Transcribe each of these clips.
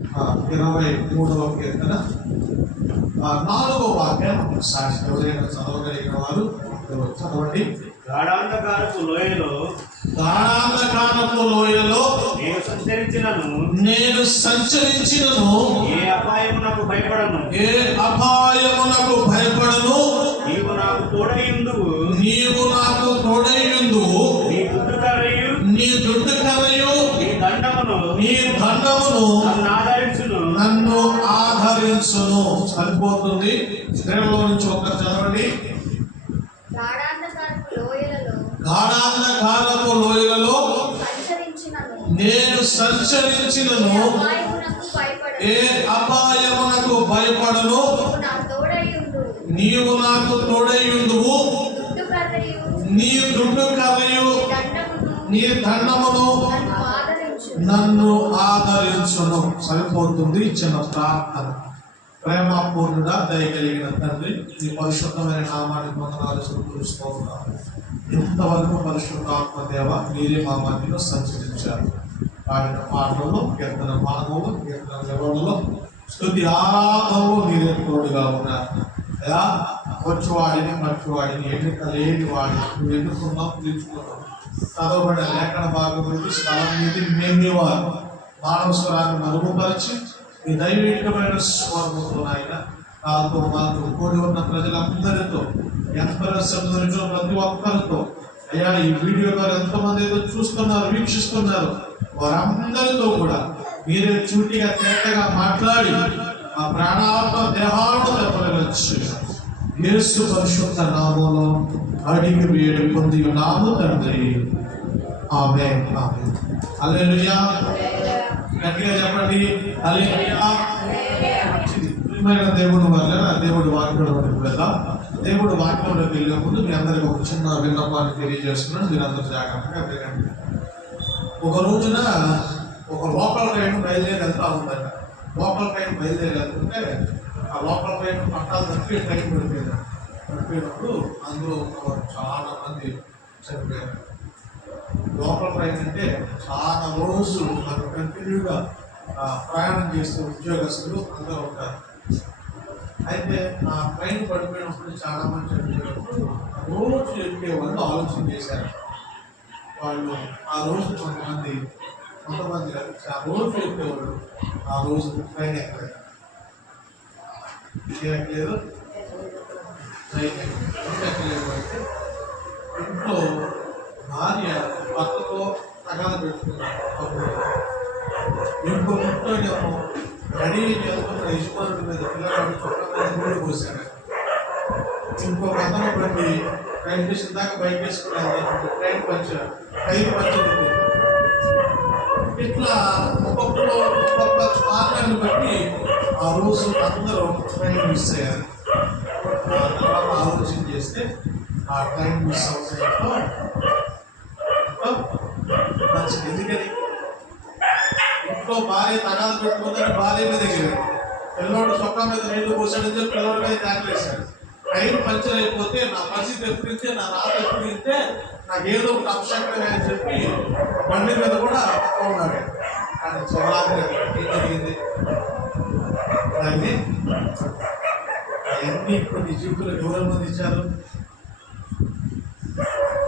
23వ కీర్తన 4వ వాక్యం సాక్షి ఎవరైనా చదవగలిగిన వారు చదవండి. గాఢాంధకారపు లోయలో నేను సంచరించినను ఏ అపాయమునకు భయపడను. నీవు నాకు తోడైయుందువు. నీ దుడ్డు కర్రయు నీ దండమును నన్ను ఆదరించును. సరిపోతుంది. స్త్రీలో నుంచి ఒకరు చదవండి. గాఢాంధకారపు లోయలలో నేను సంచరించినను ఏ అపాయమునకు భయపడను. నీవు నాకు తోడైయుందువు. నీ దుడ్డు కర్రయు నీ దండమును నన్ను ఆదరించును. సరిపోతుంది. చిన్న ప్రార్థన. ప్రేమపూర్ణుడా, దయగలిగిన తండ్రి, నీ పరిశుద్ధమైన నామాన్ని వందనాలు సమర్పిస్తూ ఉన్నాను. ఇంతవరకు పరిశుద్ధాత్మ దేవ మీరే మా మధ్యలో సంచరించారు. ఆయన పాటల్లో, కీర్తన మానవులు, కీర్తన వివరణలో, స్తుతి ఆరాధనలో మీరే తోడుగా ఉన్నారు. అలా వచ్చేవాడిని మర్చివాడిని ఎన్నిక లేని వాడిని నువ్వు ఎన్నుకున్నావు, తీర్చుకున్నావు. చదవబడిన లేఖన భాగం గురించి స్థలం మీద మేమేవారు మానవ స్వరాన్ని మరుగుపరిచి ఈ దైవికమైన స్వరముతో ఆయన నాతో మాతో కూడి ఉన్న ప్రజలందరితో ప్రతి ఒక్కరితో అయ్యా ఈ వీడియో ద్వారా ఎంతమంది ఏదో చూస్తున్నారు, వీక్షిస్తున్నారు, వారందరితో కూడా మీరే చూటిగా తేటగా మాట్లాడి ఆ ప్రాణాత్మ దేహాలను తెప్పవచ్చు. యేసు పరిశుద్ధ నామములో అడిగి వేడి పొంది ఉన్నాము తండ్రి. ఆమేన్. ఆమేన్. హల్లెలూయా. గట్టిగా చెప్పండి. హల్లెలూయా. దేవుడు వల్ల దేవుడు వాక్యంలోకి వెళ్దాం. దేవుడు వాక్యంలోకి వెళ్ళే ముందు మీ అందరికి ఒక చిన్న విన్నపాన్ని తెలియజేస్తున్నాను. మీరు అందరూ జాగ్రత్తగా వినండి. ఒక రోజున ఒక లోకల్ ట్రైన్ బయలుదేరి వెళ్తా ఉందంట. లోకల్ ట్రైన్ బయలుదేరి వెళ్తుంటే ఆ లోకల్ ట్రైన్ పట్టాలు తప్పి ట్రైన్ పడిపోయినప్పుడు అందులో చాలా మంది చనిపోయారు. లోకల్ ట్రైన్ అంటే చాలా రోజులు మనకు కంటిన్యూగా ప్రయాణం చేసే ఉద్యోగస్తులు అందరూ ఉంటారు. అయితే ఆ ట్రైన్ పడిపోయినప్పుడు చాలా మంది చనిపోయినప్పుడు రోజు ఎక్కే వాళ్ళు ఆలోచన చేశారు. వాళ్ళు ఆ రోజు కొంతమంది ఆ రోజు ఎక్కేవాళ్ళు ఆ రోజు ట్రైన్ ఎక్కలేదు. ఎక్కలేదు ట్రైన్ ఎక్కలేదు. అంటే ఇంట్లో భార్య భర్తతో తగాద పెట్టుకున్నారు. ఇంకో ఇంట్లో ఏమో రెడీ చేస్తున్న యజమానుడి మీద పిల్లవాడు చొక్క మీద నీళ్లు పోసారు. ఇంకొక అతను బండి ట్రైన్ స్టేషన్ దాకా బైక్ వేసుకున్నారు. Train tyre puncture. ఇట్లా ఒక్కొక్క కారణాన్ని బట్టి ఆ రోజు అందరూ ట్రైన్ మిస్ అయ్యారు. తర్వాత ఆలోచన చేస్తే ఆ ట్రైన్ మిస్ అవుతాయంతో మంచిది. ఎందుకని ఇంట్లో భార్య తగాదు పెట్టుకుందని భార్య మీద ఎగిరాడు. పిల్లోడు చొక్కా మీద నీళ్లు పోసాడని చెప్పి పిల్లోడి మీద తాగలేశాడు. ట్రైన్ పంచర్ అయిపోతే నా పరిస్థితి ఎప్పుడింటే నా రాత ఎప్పుడింటే నాకు ఏదో ఒక అప్షక్తి అని చెప్పి బండి మీద కూడా ఉన్నాడు. కానీ చివరాత్రి ఏం జరిగింది? అవన్నీ ఇప్పుడు నీ జీవితంలో ఎవరు మంది ఇచ్చారు?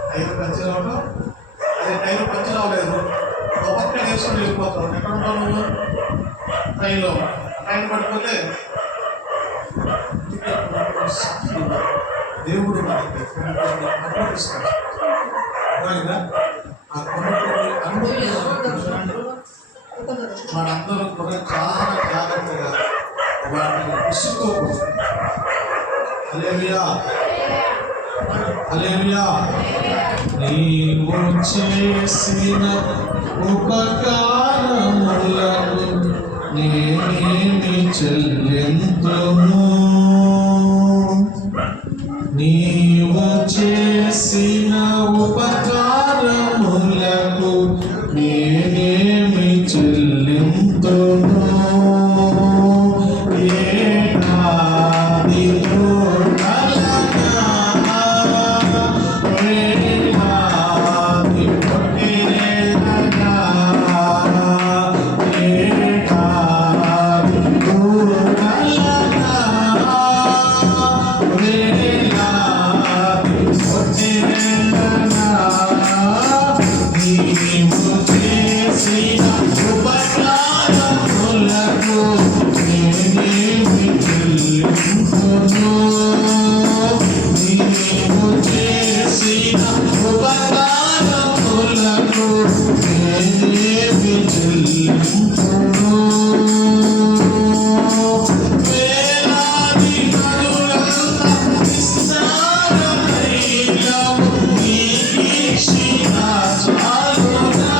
టైర్ పంచర్ అవడం. అదే టైర్ పంచర్ అవ్వలేదు, ఒక పక్క వేసుకొని వెళ్ళిపోతావు. ఎక్కడ ఉంటావు నువ్వు? ట్రైన్లో. ట్రైన్ పడిపోతే దేవుడు మనకి అనుమతిస్తాడు. ఆ మనందరం కూడా చాలా జాగ్రత్తగా వాటిని విసుకోకూడదు. హల్లెలూయా. హల్లెలూయా. నీవు చేసిన ఉపకారములకు నేనేమి చెల్లింతును? నీవు చేసిన ఉపకారములకు నేనేమి చెల్లింతును? నేనేమి చెల్లింతును నీవు చేసిన ఉపకారములకు నేనేమి చెల్లింతును వేలాది నదులంత విస్తారమైనవు నీకిచ్చిన చాలునా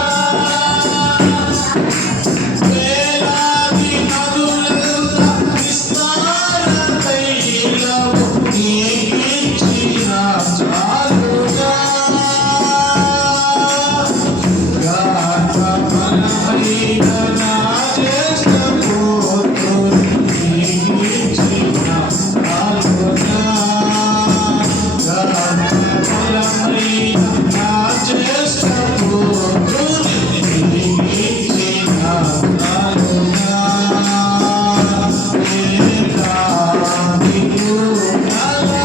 వేలాది నదులంత విస్తారమైనవు నీకిచ్చిన చాలునా గాఢమైన నా జ్యేష్ఠపుత్రుని నీకిచ్చిన చాలునా గాఢమైన నా జ్యేష్ఠపుత్రుని నీకిచ్చిన చాలునా వేలాదియు నలగా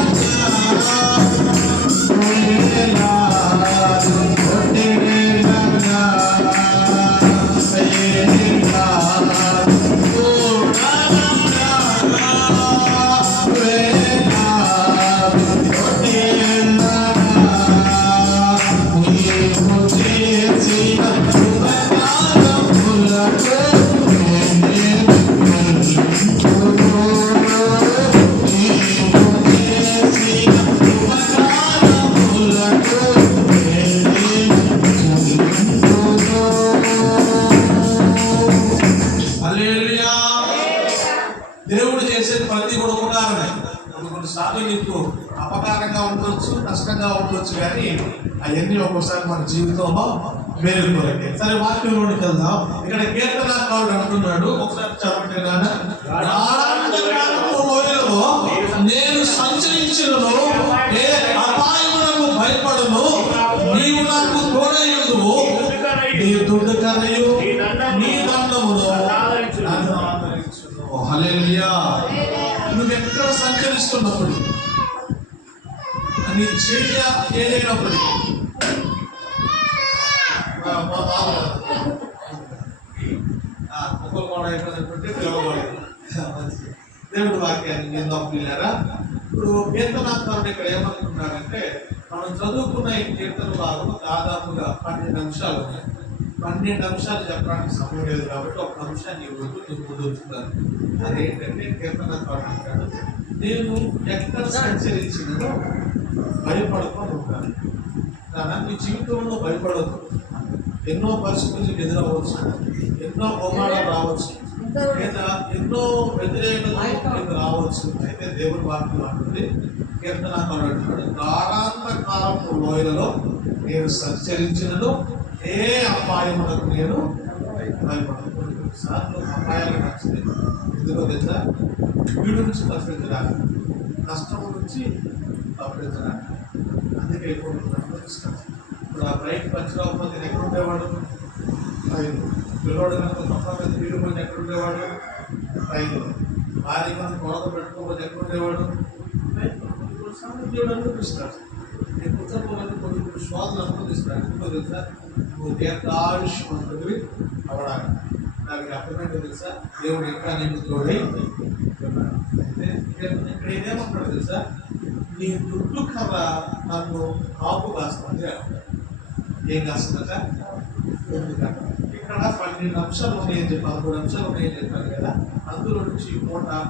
హల్లెలూయా. దేవుడు చేసేది ప్రతి కూడా ఉపకారమే. కొన్నిసార్లు నీకు అపకారంగా ఉండొచ్చు, కష్టంగా ఉండొచ్చు, కానీ అవన్నీ ఒక్కోసారి మన జీవితంలో మేలు కొరకే. సరే వాక్యంలోకి వెళ్దాం. ఇక్కడ కీర్తనాకారుడు అంటున్నాడు, ఒకసారి చదవండి నాన్న. గాఢాంధకారపు లోయలో నేను సంచరించును, ఏ అపాయములకు భయపడను, నీవు నాకు తోడయ్యుందువు, నీ దుడ్డు కరయు నీ దండమును నన్ను ఆదరించును. ఓ హల్లెలూయా. నువ్వు ఎక్కడ సంచరిస్తున్నప్పుడు, నీ చేయ చేయలేనప్పటికీ ఒక్కరు కూడా అయిపోయినటువంటి పిలవబడేది. దేవుడి వాక్యాన్ని ఎంతో పిల్లారా. ఇప్పుడు కీర్తనాకారుడు ఇక్కడ ఏమనుకుంటున్నారంటే, మనం చదువుకున్న ఈ కీర్తన భాగం దాదాపుగా 12 అంశాలు ఉన్నాయి. 12 అంశాలు చెప్పడానికి సమయం లేదు కాబట్టి ఒక అంశాన్ని ముందుంచుతాను. అదేంటంటే కీర్తనాకారుడు అంటాడు, నేను ఎక్కడ సంచరించినో భయపడుకొని ఉంటాను. కానీ నీ జీవితంలో భయపడదు. ఎన్నో పరిస్థితులకు ఎదురవచ్చు, ఎన్నో అవమానాలు రావచ్చు, లేదా ఎన్నో వ్యతిరేకతలు రావచ్చు. అయితే దేవుడి వాక్యం అంటుంది, కీర్తనాకారుడు అంటున్నాడు, గాఢాంధకారపు లోయలలో నేను సంచరించినను ఏ అపాయములకు నేను భయపడను. కొన్నిసార్లు అపాయాలు నచ్చింది, ఎందుకో తెలుసా? వీడు నుంచి తప్పించడానికి, కష్టం నుంచి తప్పించడానికి. అందుకే ఇప్పుడు ఇప్పుడు ఆ బైక్ పంచర్ అవ్వకపోతే నేను ఎక్కడ ఉండేవాడు? రైలు. పిల్లోడు కనుక తప్ప వీడు పోతే ఎక్కడ ఉండేవాడు? రైలు. భార్య కనుక కొరత పెట్టుకోకపోతే ఎక్కడ ఉండేవాడు? దేవుడు అనుమతిస్తాడు. నేను పుట్టకపోతే కొన్ని శ్వాసలు అనుమతిస్తాడు. ఎందుకో తెలుసా? నువ్వు దీర్ఘాయుష్మంతుడివి అవడానికి. నాకు అర్థమైంది తెలుసా? దేవుడు ఇంకా నేను తోడై ఇక్కడ ఏదేమంటాడు తెలుసా? నీ దుడ్డు కర్ర నన్ను కాపు కాస్తుంది అంటాడు. ఏం కాస్తుందట? ఇక్కడ 12 అంశాలు ఉన్నాయని చెప్పి, 13 అంశాలు ఉన్నాయని చెప్పాను కదా. అందులో నుంచి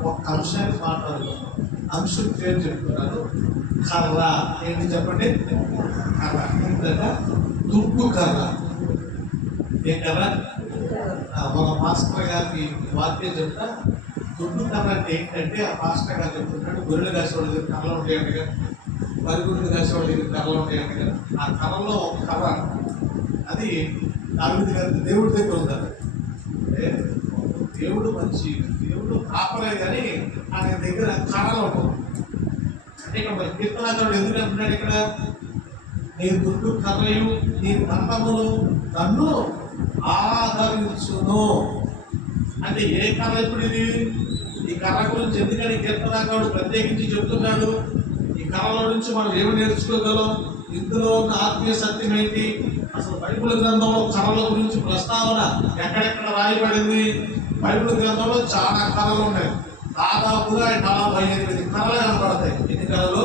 ఒక అంశాన్ని మాట్లాడుతున్నాను. అంశం పేరు చెప్తున్నాను, కర్ర. ఏంటి చెప్పండి? కర్ర. ఏంటంటే దుడ్డు కర్ర. ఏం కర్ర? మన మాస్టర్ గారికి వాక్యం చెప్తా, దుడ్డు కర్ర అంటే ఏంటంటే, ఆ మాస్టర్ గారు చెప్తున్నాడు, గొర్రెలు కాసేవాళ్ళ దగ్గర కర్రలు ఉంటాయంట కదా, పరిగుడ్లు కాసేవాళ్ళ దగ్గర కర్రలు ఉంటాయంట కదా. ఆ కర్రలో ఒక కర్ర, అది దావీదు గారి దేవుడి దగ్గర ఉందండి. దేవుడు మంచి దేవుడు కాపలే కానీ ఆయన దగ్గర కర్రలు ఉంటుంది. అంటే ఇక్కడ మరి కీర్తనాకారుడు ఎందుకు అంటున్నాడు ఇక్కడ, నీ దుడ్డు కర్రయు నీ దండములు నన్ను ఆదరించును. అంటే ఏ కర్ర ఇప్పుడు ఇది? ఈ కర్ర గురించి ఎందుకని కీర్తనాకారుడు ప్రత్యేకించి చెప్తున్నాడు? ఈ కర్రల నుంచి మనం ఏమి నేర్చుకోగలం? ఇందులో ఉన్న ఆత్మీయ సత్యం ఏంటి? అసలు బైబిల్ గ్రంథంలో కర్రల గురించి ప్రస్తావన ఎక్కడెక్కడ రాయబడింది? బైబిల్ గ్రంథంలో చాలా కళలు ఉన్నాయి. దాదాపుగా 48 కళలు కనపడతాయి. ఎన్ని కళలు?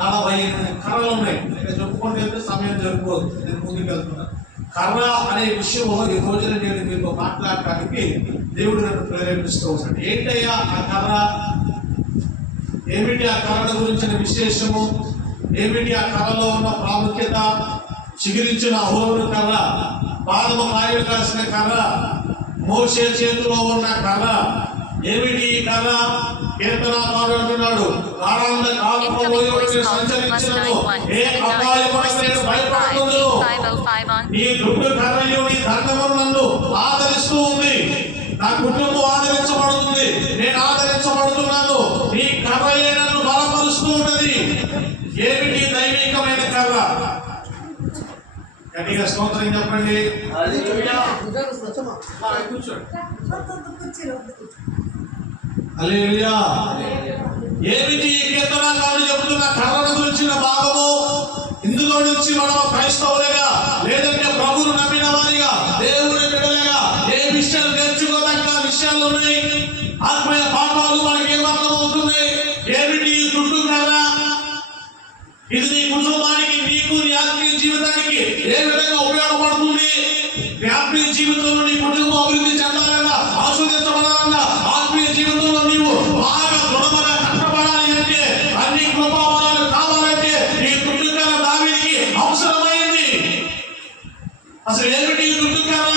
48 కళలు ఉన్నాయి. నేను చెప్పుకుంటే సమయం జరిపోదు. నేను ముందుకు వెళ్తున్నా. కర్ర అనే విషయం ఈ రోజున నేను మీతో మాట్లాడటానికి దేవుడు నన్ను ప్రేరేపిస్తూ ఉంటాడు. ఏంటయ్యా ఆ కర్ర? ఏమిటి ఆ కర్ర గురించిన విశేషము? ఏమిటి ఆ కర్రలో ఉన్న ప్రాముఖ్యత? చిగురించిన అహోరు కర్ర, పాదము కాయలు కాసిన కర్ర, మోషే చేతిలో ఉన్న కర్ర. ఏమిటి ఈ కర్ర? కీర్తనాకారుడు అంటున్నాడు, ఆనంద కాలములో సంచరించినను ఏ అపాయమునకు నేను భయపడను. నీ దుడ్డు కర్రయు నీ దండము నన్ను ఆదరిస్తూ ఉంది. నా కుటుంబం ఆదరించబడుతుంది, నేను ఆదరించబడుతున్నాను. నీ కర్రయే నన్ను బలపరుస్తూ ఉన్నది. ఏమిటి దైవికమైన కర్ర? గట్టిగా స్తోత్రం చెప్పండి. హల్లెలూయా. ఏమిటి కీర్తనకారుడు చెబుతున్న కర్రను గురించిన భాగము? ఇందులో నుంచి మనం క్రైస్తవులుగా, లేదంటే ప్రభువును నమ్మిన వారిగా, దేవుని బిడ్డలుగా ఏ విషయాలు నేర్చుకోదగ్గ విషయాలు ఉన్నాయి? ఆత్మీయ పాఠాలు మనకి ఏమర్థం అవుతున్నాయి? ఏమిటి ఈ దుడ్డు కర్ర? ఇది నీ కుటుంబానికి, నీకు, నీ ఆత్మీయ జీవితానికి ఏ విధంగా ఉపయోగపడుతుంది? నీ ఆత్మీయ జీవితంలో నీ కుటుంబం అభివృద్ధి చెందాలన్నా, ఆస్వాదించబడాలన్నా, ఆత్మీయ జీవితంలో నీవు బాగా దృఢంగా కష్టపడాలి అంటే, అన్ని కృపావరాలు కావాలంటే ఈ దుడ్డు కర్ర దావీదుకి అవసరమైంది. అసలు ఏమిటి ఈ దుడ్డు కర్ర?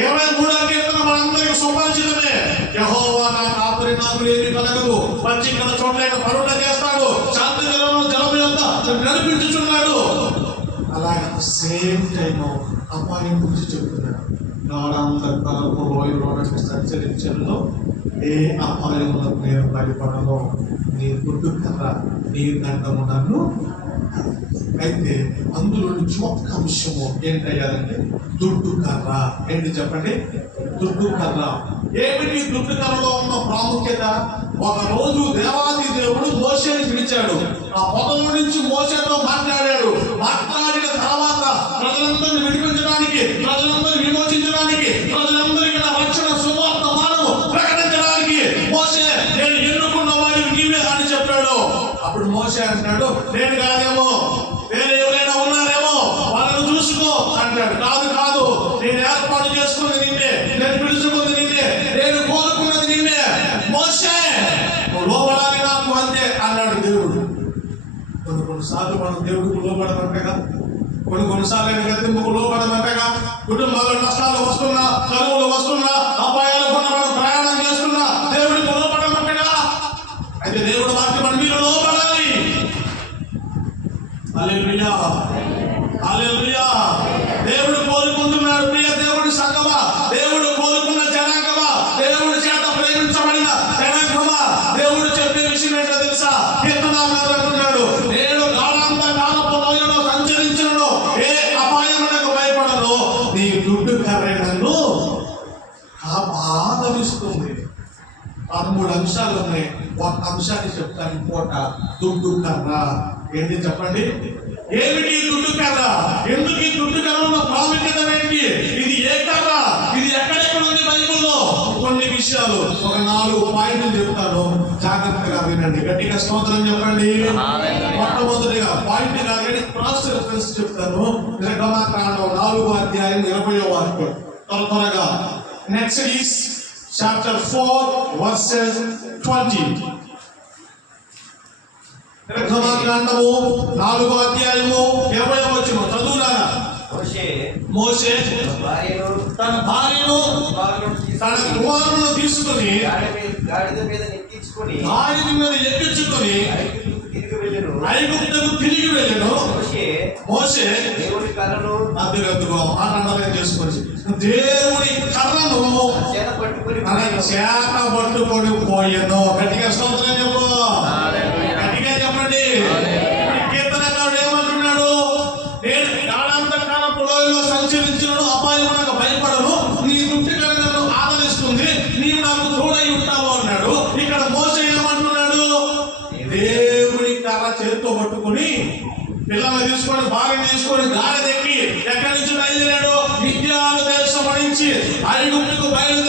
23వ కీర్తన మనందరికీ సుపరిచితమే. యెహోవా నా కాపరి, నాకు ఏమీ కలగదు. పచ్చిక చోట్లైన పరుట చేస్తాడు, శాంతి జలము యొద్ద నడిపించుచున్నాడు. అలాగే సేమ్ టైం అపాయం గురించి చెప్తున్నాడు. నాడంతకాలపు లోయలో సంచరించడంలో ఏ అపాయములకు నేను భయపడను. నీ దుడ్డు కర్ర, నీ దండము నన్ను. అయితే అందులో నుంచి ఒక్క అంశము ఏంటయ్యారంటే దుడ్డు కర్ర. ఏంటి చెప్పండి? దుడ్డు కర్ర. ఏమిటి దుడ్డు కర్రలో ఉన్న ప్రాముఖ్యత? ఒక రోజు దేవాది దేవుడు మోషేని పిలిచాడు. ఆ పొదల నుంచి మోషేతో మాట్లాడాడు. మాట్లాడిన తర్వాత ప్రజలందరినీ విడిపించడానికి, ప్రజలందరినీ విమోచించడానికి, ప్రజలందరికీ నా రక్షణ సువార్తమానము ప్రకటించడానికి మోషే, నేను ఎన్నుకున్న వాడిని నీవే అని చెప్పాడు. అప్పుడు మోషే అంటాడు, నేను కాదేమో, వేరే ఎవరైనా ఉన్నారేమో, వాళ్ళను చూసుకో అంటాడు. కాదు కాదు, నేను ఏర్పాటు చేసుకున్నది నిన్నే, నేను పిలుచుకున్నది నిన్నే, నేను కోరుకున్నది నిన్నే. మోషే నువ్వు లోబడాలి నాకు అంతే అన్నాడు దేవుడు. కొన్నిసార్లు మనం దేవుడికి లోబడమంటగా, కొన్నిసార్లు గతింపుకు లోబడమంటగా, కుటుంబాల్లో నష్టాలు వస్తున్నా, చదువులు వస్తున్నా, అపాయాలు కూడా మనం ప్రయాణం చేస్తున్నా దేవుడికి లోబడమంటగా. అయితే దేవుడు వాటి మన మీరు లోబడాలి. హల్లెలూయా, హల్లెలూయా. దేవుడు కోరుకుంటున్నాడు. ప్రియ దేవుడి సంగమా, దేవుడు కోరుకున్న జనాంగమా, దేవుడి చేత ప్రేమించబడిన జనాంగమా, దేవుడు చెప్పే విషయం ఏంటో తెలుసా? కీర్తనాకారుడు అంటున్నాడు, నేను గాఢాంధకారపు లోయలో సంచరించును, ఏ అపాయమునకు భయపడను. నీ దుడ్డు కర్ర నన్ను ఆదరిస్తుంది. 13 అంశాలు ఉన్నాయి. ఒక అంశాన్ని చెప్తాను. పూట దుడ్డు కర్ర ఏంటి చెప్పండి? ఏమిటి దుడ్డు కర్ర? ఎందుకు ఈ దుడ్డు కర్ర ఉన్న ప్రాముఖ్యత ఏంటి? ఇది ఏ కర్ర? ఇది ఎక్కడెక్కడ ఉంది బైబిల్లో? కొన్ని విషయాలు, ఒక 4 పాయింట్లు చెప్తాను, జాగ్రత్తగా వినండి. గట్టిగా స్తోత్రం చెప్పండి. మొట్టమొదటిగా పాయింట్ కాదు, క్రాస్ రిఫరెన్స్ చెప్తాను. నిర్గమకాండం 4వ అధ్యాయం 20వ వాక్యం త్వరగా. Next is chapter 4 versus 20. నిర్గమకాండము 4వ అధ్యాయము 20వ వచనం చదువులారా. మోషే తన భార్యను తన కుమారులను తీసుకుని గాడిద మీద ఎక్కించుకొని ఐగుప్తుకు తిరిగి వెళ్ళెను. మోషే దేవుడి కర్రను మాట్లాడాలని చేసుకొని దేవుడి కర్రను చేత పట్టుకొని పోయాను. గట్టిగా స్తోత్రం చెప్పు, గట్టిగా చెప్పండి. కీర్తనకారుడు ఏమంటున్నాడు? నేను గాఢాంధకారపు లోయలో సంచరించును, అపాయమునకు భయపడను. నీ దుడ్డు కర్ర నన్ను ఆదరిస్తుంది, నీవు నాకు తోడై ఉంటావు అన్నాడు. ఇక్కడ మోషే ఏమంటున్నాడు? దేవుడి కర్ర చేతితో పట్టుకుని, పిల్లల్ని తీసుకొని, భార్యను తీసుకొని గాడిదెక్కి ఎక్కడి నుంచి బయలుదేరాడు? మిద్యాను దేశం నుంచి ఐగుప్తుకు బయలుదేరి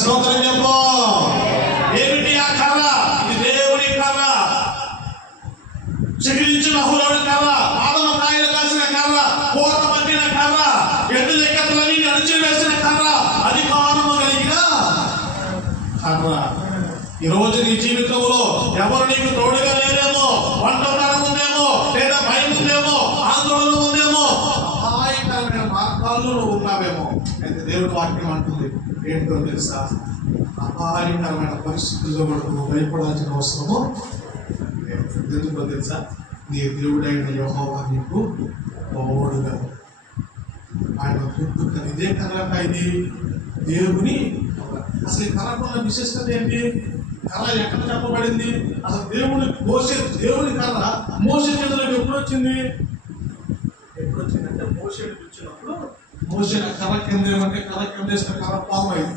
స్తోత్రం చెప్పు. ఏమిటి ఆ కర్ర? ఇది దేవుని కర్ర, చిగిరించిన హురోని కర్ర, ఆదమ కాయలు కాసిన కర్ర, కోట పట్టిన కర్ర, ఎద్దు లెక్కలని అణిచివేసిన కర్ర, అధికారము కలిగిన కర్ర. ఈ రోజు నీ జీవితంలో ఎవరు నీకు తోడుగా లేరేమో, ఒంటరితనం ఉందేమో, లేదా భయం ఉందేమో, ఆందోళన ఉందేమో, అపాయకరమైన మార్గాల్లో నువ్వు ఉన్నావేమో. అయితే దేవుడి వాక్యం అంటుంది ఏంటో తెలుసా? అపాయకరమైన పరిస్థితుల్లో కూడా నువ్వు భయపడాల్సిన అవసరము ఎందుకో తెలుసా? నీ దేవుడైన యెహోవా నీకు తోడుగా. ఆయన దుఃఖం ఇదే కర్రట, ఇది దేవుని. అసలు ఈ కర్రకున్న విశిష్టత ఏంటి? కర్ర ఎక్కడ చెప్పబడింది? అసలు దేవుని కర్ర మోషే చేతులకు ఎప్పుడు వచ్చింది? అంటే మోషే వచ్చినప్పుడు మోషే కర్ర కింద ఏమంటే కర్ర కింద వేసిన కర్ర పాము అయింది.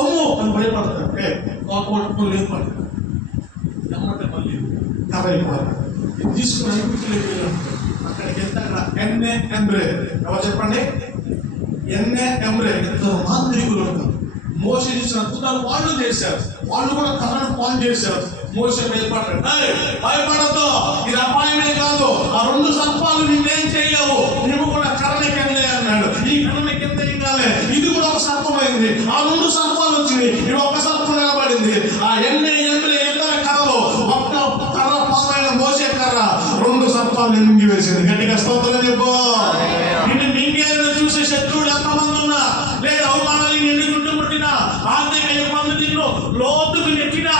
అమ్మో అని భయపడతారు. కోపం లేదు పడతారు. ఎమ్మంటే మళ్ళీ కర్ర అయిపోవాలి. ఇది తీసుకుని ఐగుప్తులోకి వెళ్ళాము. అక్కడికి వెళ్తే అక్కడ ఎన్ఏ ఎంబ్రే, ఎవరు చెప్పండి? ఎన్ఏ ఎంబ్రే ఇద్దరు మాంత్రికులు ఉంటారు. మోషే చేసిన అద్భుతాలు వాళ్ళు చేశారు. వాళ్ళు కూడా కర్రను పాన్ చేశారు. మోషే భయపడ్డాడు. భయపడద్దు, ఇది అపాయమే కాదు. ఆ 2 సర్పాలు నిన్నేం చేయలేవు, నువ్వు కూడా కర్రని కింద అన్నాడు. ఈ కర్రని కింద కాలే, ఇది కూడా ఒక సర్పమైంది. ఆ 2 సర్పాలు వచ్చింది, ఇది ఒక సర్పం నిలబడింది. ఆ ఎన్ఏ ఎంబ్రే ఇద్దరు కర్రలు, ఒక్క కర్ర పామైన మోషే కర్ర 2 సర్పాలు మింగి వేసింది. గట్టిగా స్తోత్రం చెప్పు. నిన్ను మింగేది చూసే శత్రువులు ఎంతమంది ఉన్నా, లేదా అవమానాలు నిన్ను చుట్టుముట్టినా, ఆర్థిక ఇబ్బంది నిన్ను లోతుకు నెట్టినా,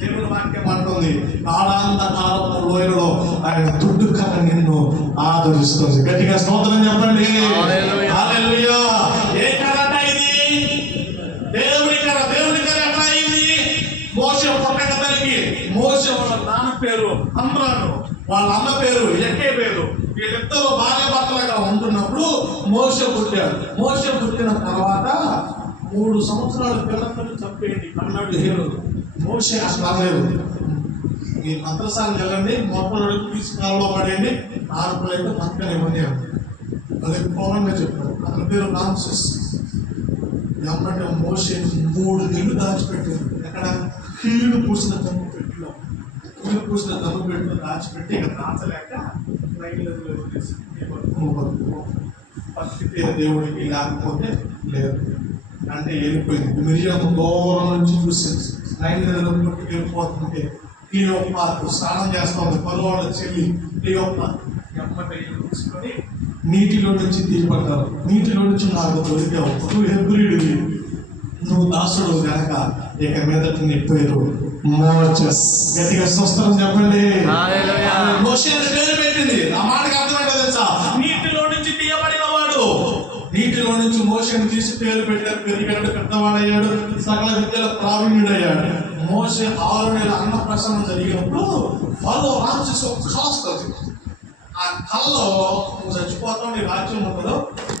దేవుని వాక్యం అంటుంది కాలాంధకారపు లోయలో ఆయన దుడ్డు కర్ర నిన్ను ఆదరిస్తుంది. గట్టిగా స్తోత్రం చెప్పండి. హల్లెలూయా. ఏ కర్రట ఇది? దేవుని కర్ర. దేవుని కర్ర ఎట్లా అయింది? మోషే పుట్టక తల్లికి మోషే వాళ్ళ నాన్న పేరు అమ్రాను, వాళ్ళ అమ్మ పేరు ఎక్కే పేరు. వీళ్ళిద్దరూ భార్య భర్తలుగా ఉంటున్నప్పుడు మోషే పుట్టాడు. మోషే పుట్టిన తర్వాత 3 సంవత్సరాల పిల్లలను చంపేయండి అన్నాడు హేరోదు. మోషే అసలు లేదు. ఈ మంత్రసాన్ని వెళ్ళండి, మొట్టమొదటి తీసుకాలలో పడేయండి, 4 పిల్లలు పక్కన ఇవ్వండి అది పౌరంగా చెప్పాడు. అతని పేరు రామ్సెస్. ఎమ్మంటే మోషే 3 నెలలు దాచిపెట్టాడు. ఎక్కడ? కీడు పూసిన తమ్ము పెట్టిలో, కీడు పూసిన తమ్ము పెట్టిలో దాచిపెట్టి ఇక దాచలేక రైలు పత్తి దేవుడికి లేకపోతే లేదు అంటే వెళ్ళిపోయింది. మిరియాము దూరం నుంచి చూసింది. రైలు కొట్టుకు వెళ్ళిపోతుంటే క్లియోపాత్ర స్నానం చేస్తుంది. పరువాళ్ళ చెల్లి క్లియోపాత్ర ఎమ్మటి తీసుకొని నీటిలో నుంచి తీయబడ్డారు. నీటిలో నుంచి నాకు దొరికావు, నువ్వు హెబ్రీడివి, నువ్వు దాసుడు కనుక ఇక మీదటి నీ పేరు మోచెస్. గట్టిగా స్వస్థం చెప్పండి. మోషే పేరు పెట్టింది. ఆ మాటకి అర్థమైందో తెలుసా? నీటిలో నుంచి తీయబడిన వాడు. నీటిలో నుంచి మోషేని తీసి పేరు పెట్టారు. పెరిగాడు, పెద్దవాడయ్యాడు, సకల విద్యలో ప్రావీణ్యుడయ్యాడు. మోషే 6 నెలల అన్నప్రసన్నం జరిగినప్పుడు ఫరో రామ్సెస్ ఒక కళ వస్తుంది. ఆ కళలో నువ్వు చచ్చిపోతావు, నీ రాజ్యం ఉండదు,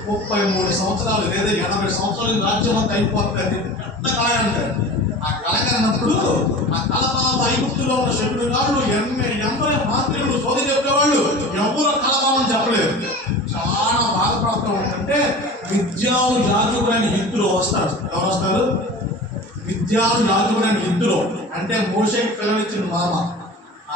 33 సంవత్సరాలు లేదా 80 సంవత్సరాలు రాజ్యం అంతా అయిపోతుంది. పెద్ద కళ అంటారు. ఆ కళ కన్నప్పుడు ఆ కళ ఐగుప్తులో ఉన్న శకుడు గారు ఎంబరే మాత్రికుడు సోది చెప్పేవాళ్ళు ఎవరు కళభావం చెప్పలేదు. చాలా బాధపడుతూ ఉంటుంటే విద్యాలు యాజకుడైన హిద్దులో వస్తారు. ఎవరు వస్తారు? విద్యాలు యాజకుడైన హిద్దులో అంటే మోషేకి పిల్లనిచ్చిన మామ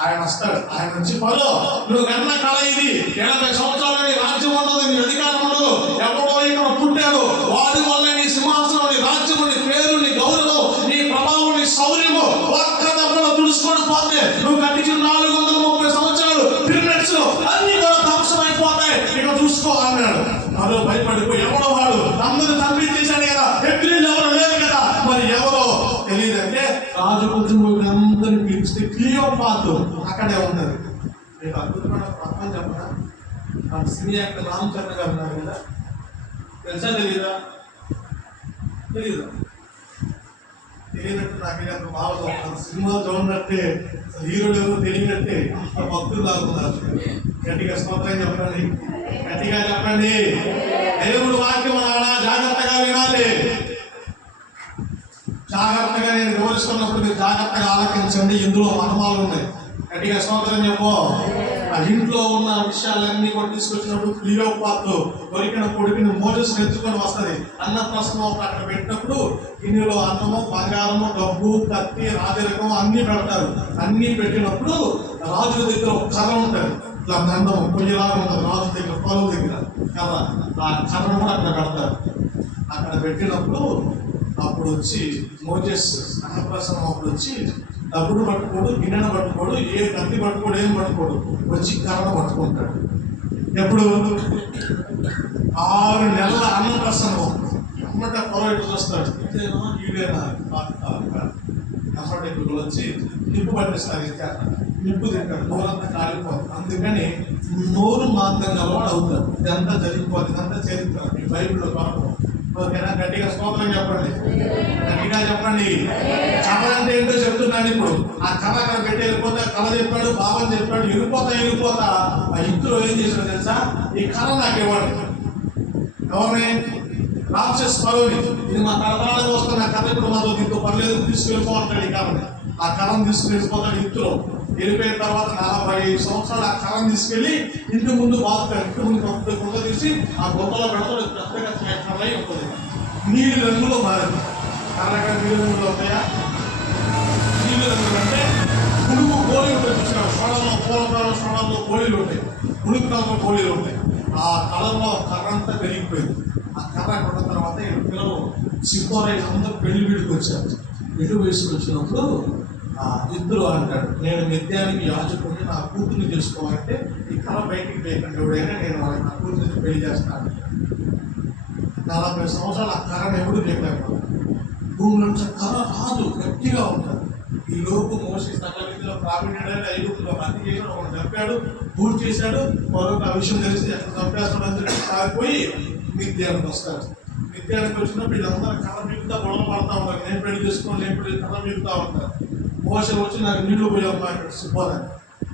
ఆయన వస్తాడు. ఆయన వచ్చి ఫరో, నువ్వు కన్న కళ ఇది, 80 సంవత్సరాలు నీ రాజ్యం ఉండదు, నీ అధికారం ఉండదు, ఎవడో ఇక్కడ పుట్టాడు, వాడి వల్ల నీ సింహాసనం, నీ రాజ్యము, నీ పేరు, నీ గౌరవం, నీ ప్రభావం, నీ శౌర్యము ఒక్క దెబ్బలో తుడుచుకొని పోతే నువ్వు కట్టించిన 430 సంవత్సరాలు పిరమిడ్స్ అన్ని కూడా ధ్వంసమైపోతాయి, ఇక చూసుకో అన్నాడు. మరో భయపడిపోయి ఎవడో వాడు అందరూ చంపించేశాడు కదా, హెబ్రీలు ఎవరు లేదు కదా, మరి ఎవరో తెలియదంటే రాజు కుటుంబం అందరినీ పిలిస్తే క్లియోపాత్ర అక్కడే ఉంటది. మీకు అద్భుతమైన పక్కన చెప్పనా? సినీ యాక్టర్ రామ్ చరణ్ గారు ఉన్నారు కదా, తెలుసా తెలీదా? తెలీదా? తెలియనట్టు నాకు అంత బాగా సినిమా చూడనట్టే, హీరోలు ఎవరు తెలియనట్టే భక్తులు లాగుతున్నారు. గట్టిగా స్తోత్రం చెప్పండి, గట్టిగా చెప్పండి. దేవుడు వాక్యం జాగ్రత్తగా వినాలి. జాగ్రత్తగా నేను వివరిస్తున్నప్పుడు మీరు జాగ్రత్తగా ఆలకించండి. ఇందులో మర్మాలు ఉన్నాయి. గట్టిగా స్తోత్రం చెప్పు. ఆ ఇంట్లో ఉన్న విషయాలన్నీ కూడా తీసుకొచ్చినప్పుడు క్లియోపాత్ర దొరికిన కొడుకుని మోజెస్ ఎత్తుకొని వస్తుంది. అన్నప్రసన్నం అక్కడ పెట్టినప్పుడు గిన్నెలో అన్నము, బంగారము, డబ్బు, కత్తి, రాజరికం అన్ని పెడతారు. అన్ని పెట్టినప్పుడు రాజు దగ్గర ఒక కర్ర ఉంటుంది, ఇట్లా దండం కొయ్యలాగా ఉంటుంది రాజు దగ్గర, పొలం దగ్గర కర్ర. ఆ కర్ర కూడా అక్కడ పెడతారు. అక్కడ పెట్టినప్పుడు అప్పుడు వచ్చి మోజెస్ అన్నప్రసన్నం అప్పుడు వచ్చి డబ్బును పట్టుకోడు, గిన్నెను పట్టుకోడు, ఏ కత్తి పట్టుకోడు, ఏం పట్టుకోడు, వచ్చి కర్రను పట్టుకుంటాడు. ఎప్పుడు 6 నెలల అన్నప్రసన్నం ఎమ్మట పొలం ఇటు చూస్తాడు, ఇదేనా ఈడేనా ఎమ్మటి వచ్చి నిప్పు పట్టిస్తారు. ఇంకా నిప్పు తింటాడు, నోరంతా కాలిపోతుంది. అందుకని నోరు మాత్రం గలవాడు అవుతాడు. ఇదంతా జరిగిపోతుంది, ఇదంతా చరిత్ర ఈ బైబిల్లో కాదు. ఓకేనా? గట్టిగా స్తోత్రం చెప్పండి, గట్టిగా చెప్పండి. కథ అంటే ఏంటో చెప్తున్నాను ఇప్పుడు. ఆ కథ అక్కడ పెట్టి వెళ్ళిపోతా, కథ చెప్పాడు, బాబా చెప్పాడు, వెళ్ళిపోతా ఆ ఇంట్లో ఏం చేశాడు తెలుసా? ఈ కథ నాకు ఇవ్వండి. ఎవరిని? రాక్షస్ పరువుని. ఇది మా తరతరాలకు వస్తున్న కథ, ఇప్పుడు మాతో దీంతో పర్లేదు, తీసుకెళ్ళిపోతాడు. ఈ కథని, ఆ కథను తీసుకుని వెళ్ళిపోతాడు. ఇంట్లో వెళ్ళిపోయిన తర్వాత 45 సంవత్సరాలు ఆ కర్రను తీసుకెళ్లి ఇంటి ముందు బాగుతాడు. ఇంటి ముందు గుంత తీసి ఆ గుంతలో పెడతాడు. పెద్దగా కర్ర ఉంటుంది, నీలి రంగులో మారింది. కర్రగా నీలి రంగులో ఉంటాయా? నీలి రంగులు అంటే పులుగు గోళీలు ఉంటాయి. చూసిన స్వరంలో, పూలకాలం స్వరంలో గోళీలు ఉంటాయి, పులుగు కాలంలో గోళీలు ఉంటాయి. ఆ కళలో కర్ర అంతా పెరిగిపోయింది. ఆ కర్ర కొన్న తర్వాత పిల్లలు సింహరాయుడు అందరూ పెళ్లి వీడికి వచ్చారు. పెళ్లి వేసుకొచ్చినప్పుడు ఇద్దరు అంటాడు, నేను నిత్యానికి యాజకుడిని, నా కూతుర్ని చేసుకోవాలంటే ఈ కళ బయటికి లేకుండా ఎవడైనా నేను నా కూతుర్ని పెళ్లి చేస్తాను. 40 సంవత్సరాలు ఆ కర్రను ఎవడు లేకపోతే భూమి నుంచి కర్ర రాదు, గట్టిగా ఉంటుంది. ఈ లోపు మోసి సకల విధిలో ప్రావీణ్యుడైన ఐగుప్తులో మంది చేశాడు, ఒకటి చంపాడు, పూర్తి చేశాడు. మరొక ఆ విషయం తెలిసి ఎక్కడ చంపేస్తాడని సాగిపోయి నిత్యానికి వస్తారు. నిత్యానికి వచ్చినప్పుడు వీళ్ళందరూ కర్ర మిగుతా గొడవ పడతా ఉంటారు. నేను పెళ్లి చేసుకోండి, నేను పెళ్లి కర్ర మిగుతా ఉంటారు. మోసం వచ్చి నాకు నీళ్లు పోయామ్మా ఇక్కడ సిబ్బంది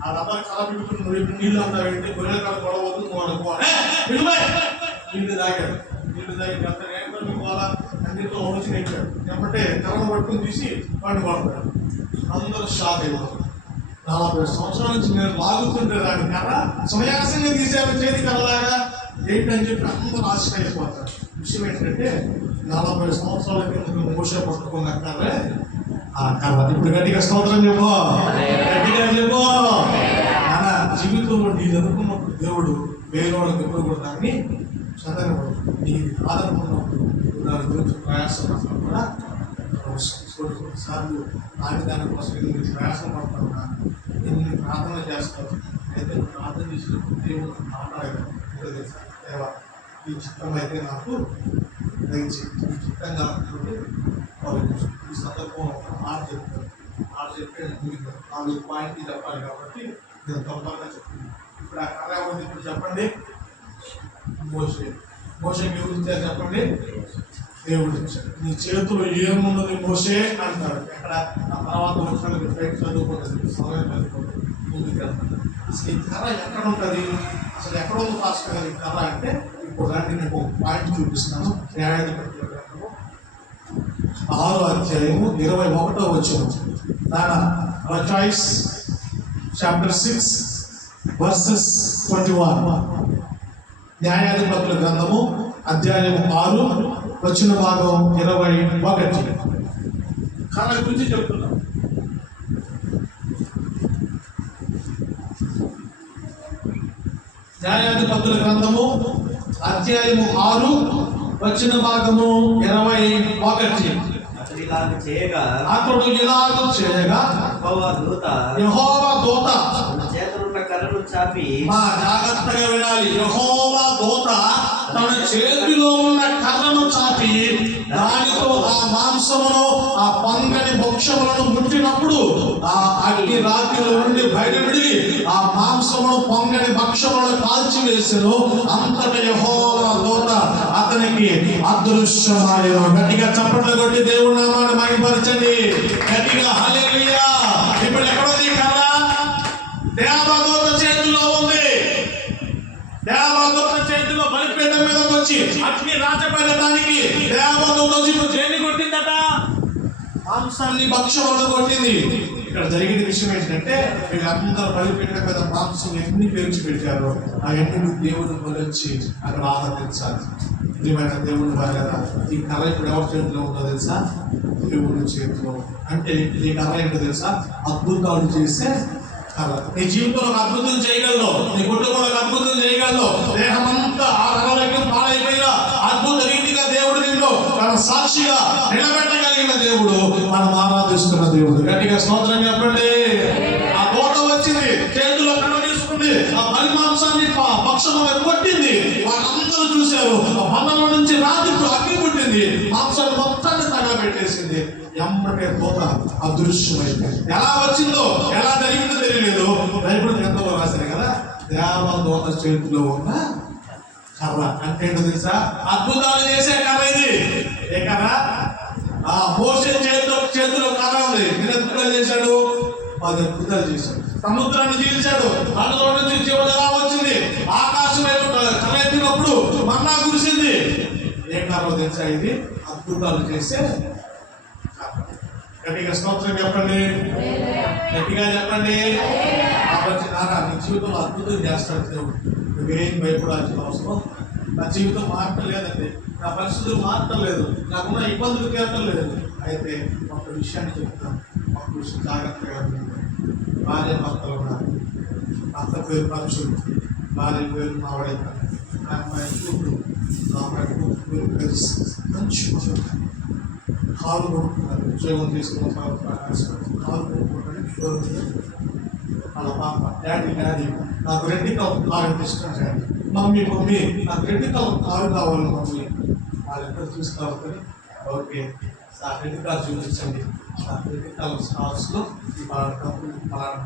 వాళ్ళందరూ కళ పెట్టుకుని నువ్వు ఇప్పుడు నీళ్ళు అంటావేంటి, గొర్రెల కాడ గొడవ అవుతుంది, నువ్వు అనుకోవాలి నీళ్ళు తాగాడు. నీళ్ళు తాగి అంత రేపు మీకు వాళ్ళ అన్నింటితో వచ్చి నెట్టాడు. ఎప్పటి కర్రను పట్టుకుని తీసి వాడిని పడతాడు. అందరూ షాక్ అయిపోతారు. 40 సంవత్సరాల నుంచి నేను లాగుతుంటే దాని కర్ర సుయాసంగా తీసేవి చేతి కర్రలాగా ఏంటని చెప్పి అందరూ ఆశ్చర్యపోతారు. విషయం ఏంటంటే 40 సంవత్సరాల కింద మోసే పట్టుకున్న కర్రే ఆ కర్ర. ఇప్పుడు గట్టిగా స్తోత్రం చెప్పు, గట్టిగా చెప్పు. అలా జీవితంలో నీ అనుకున్నప్పుడు దేవుడు వేరేవాళ్ళకి ఎప్పుడు కూడా దాన్ని చదవడు. నీ ఆదరణకున్నప్పుడు దాని గురించి ప్రయాసపడతాను కూడా కొన్నిసార్లు నాకు దానికోసం ఎన్ని ప్రయాసం పడతాను, ఎన్ని ప్రార్థన చేస్తాను. అయితే ప్రార్థన చేసినప్పుడు దేవుడు మాట్లాడేదాన్ని దేవా ఈ చిత్తం అయితే నాకు దయచేసి ఈ చిత్తంగా ఈ సందర్భంలో ఒక మాట చెప్తాను. మాట చెప్తే మీకు 4 పాయింట్లు చెప్పాలి కాబట్టి నేను తొందరగా చెప్తాను. ఇప్పుడు ఆ కథ ఎవరు ఇప్పుడు చెప్పండి? మోషే. మోషే మీ గురించి చెప్పండి. దేవుడు ఇచ్చాడు. నీ చేతిలో ఏమున్నది మోషే అంటాడు. ఎక్కడ ఆ తర్వాత వచ్చిన ఫ్రెండ్స్ చదువుకుంటుంది, సమయం చదువుకుంటుంది, ముందుకు వెళ్తాడు. అసలు ఈ కథ ఎక్కడ ఉంటుంది, అసలు ఎక్కడ ఉంది పాస్టర్ గారు ఈ కథ అంటే, ఇప్పుడు రండి నేను ఒక పాయింట్ చూపిస్తున్నాను. న్యాయాధిపతుల గ్రంథము 6వ అధ్యాయము 21వ వచనం. Rejoice chapter 6 verses 21. న్యాయాధిపతుల గ్రంథము అధ్యాయము 6 వచన భాగం 21. కళ గురించి చెప్తున్నాం. న్యాయాధిపతుల గ్రంథము అధ్యాయము 6 వచన భాగము 21. అతడు ఇలాగ చేయగా యెహోవా దూత చేతులున్న కర్రను చాపి, మా జాగ్రత్తగా వినాలి, యెహోవా దూత తన చేతిలో ఉన్న కర్రను చాపి దానితో ఆ మాంసమును, ఆ పంగని భక్షములను ముట్టినప్పుడు ఆ అగ్ని రాత్రిలో నుండి బయట విడిగి ఆ మాంసమును పొంగని భక్షములను కాల్చివేసెను. అంతట యెహోవా దూత అతనికి అదృశ్యమాయెను. గట్టిగా చప్పట్లు కొట్టి దేవుడి నామాన్ని మహిమపరచండి. గట్టిగా హల్లెలూయా. ఇప్పుడు ఎక్కడుంది కర్ర? దేవదూత చేతిలో ఉంది. దేవదూత చేతిలో బలిపీఠం మీద వచ్చి అగ్ని రాజపడటానికి దేవదూత వచ్చి దేన్ని కొట్టిందట? మాంసాన్ని భక్షములను కొట్టింది. ఇక్కడ జరిగిన విషయం ఏంటంటే వీళ్ళందరూ బలిపీఠం మీద మాంసం ఎన్ని పేర్చి పెట్టారో అవన్నీ దేవుడు గురించి అక్కడ ఆరాధించాలి. ప్రియమైన దేవుని వారిగా ఈ కర్ర ఇప్పుడు ఎవరి చేతిలో ఉందో తెలుసా? దేవుడి చేతిలో. అంటే ఈ కర్ర ఏంటో తెలుసా? అద్భుతాలు చేసే కర్ర. నీ జీవితంలో ఒక అద్భుతం చేయగలవు, నీ కుటుంబంలో ఒక అద్భుతం చేయగలవు. దేహమంతా ఆరోగ్యం పాడైపోయినా అద్భుత రీతిగా దేవుడు నిన్ను తన సాక్షిగా నిలబెట్టగలిగిన దేవుడు, మనం ఆరాధిస్తున్న దేవుడు. గట్టిగా స్తోత్రం చెప్పండి. ఆ తోట వచ్చింది, చేతుల్లో కన్ను తీసుకుంది, ఆ బలి మాంసాన్ని పక్షము కొట్టింది. వాళ్ళందరూ చూశారు. ఆ బంధంలో నుంచి రాత్రి అగ్ని పుట్టింది, మాంసాన్ని మొత్తాన్ని తగలబెట్టేసింది. ఎమ్మటే తోట అదృశ్యమైంది. ఎలా వచ్చిందో ఎలా జరిగిందో తెలియలేదు. బైబిల్ గ్రంథంలో రాశారు కదా, దేవదూత చేతిలో ఉన్న కర్ర. అంటే ఏంటో తెలుసా? అద్భుతాలు చేసే కర్ర ఇది. ఏ కర్ర? మోషే చేతిలో కర్ర ఉంది. నేను అద్భుతాలు చేశాడు, 10 అద్భుతాలు చేశాడు. సముద్రాన్ని చీల్చాడు, అందులో నుంచి జీవుడు ఎలా వచ్చింది? ఆకాశం కర్ర ఎత్తినప్పుడు మన్నా కురిసింది. ఏ కర్ర తెలుసా? ఇది అద్భుతాలు చేసే కర్ర. గట్టిగా స్తోత్రం చెప్పండి, గట్టిగా చెప్పండి. కాబట్టి నారా నీ జీవితంలో అద్భుతం చేస్తాడు దేవుడు. నువ్వేం భయపడాల్సిన అవసరం. నా జీవితం మారటం లేదండి, నా పరిస్థితులు మారటం లేదు, నాకున్న ఇబ్బందులు తీరటం లేదు. అయితే ఒక విషయాన్ని చెప్తాను, ఒక విషయం జాగ్రత్తగా భార్య భర్తలు ఉన్నారు. భర్త పేరు పరుషుడు, భార్య పేరు మావడైన, అమ్మాయి కూతురు, అమ్మాయి కూతురు పేరు మంచి కాలు కొనుక్కున్నారు. ఉద్యోగం తీసుకున్న కాలు కొనుక్కుంటారు. వాళ్ళ పాప డాడీ నాకు 2 కప్పు కారు ఇష్టం డాడీ. మమ్మీ నాకు 2 కప్పు కారు కావాలి మమ్మీ. వాళ్ళెక్కడ చూసుకోవాలి. ఓకే సార్ 2 కారు చూపించండి. 2 కప్పు కార్స్లో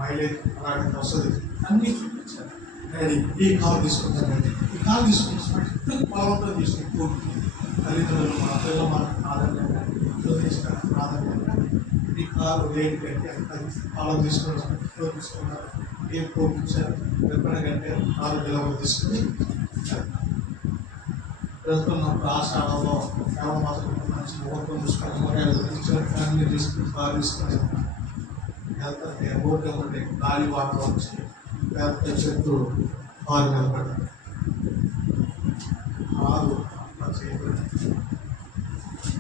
మైలేజ్ అలాగే వస్తుంది అన్నీ చూపించారు. డాడీ ఈ కారు తీసుకుంటానండి, ఈ కారు తీసుకుంటాను బలవంతం తీసుకుంటూ తల్లిదండ్రులు మా పిల్లలు మాకు ఆధారంగా ఈ కారు రేటు కట్టి కాలం తీసుకున్నారు. ఏం పోపించారు ఎప్పుడైనా కట్టారు. కారు నిలవ తీసుకుని వెళ్తున్నప్పుడు ఆషాఢంలో మాత్రం మంచి ముహూర్తం చూసుకొని ఫ్యామిలీ తీసుకుని కారు తీసుకుని వెళ్తే ఓకే ఉంటే గాలి వాటర్ వచ్చి పెద్ద చెట్టు కారు నిలబడ్డారు. కారు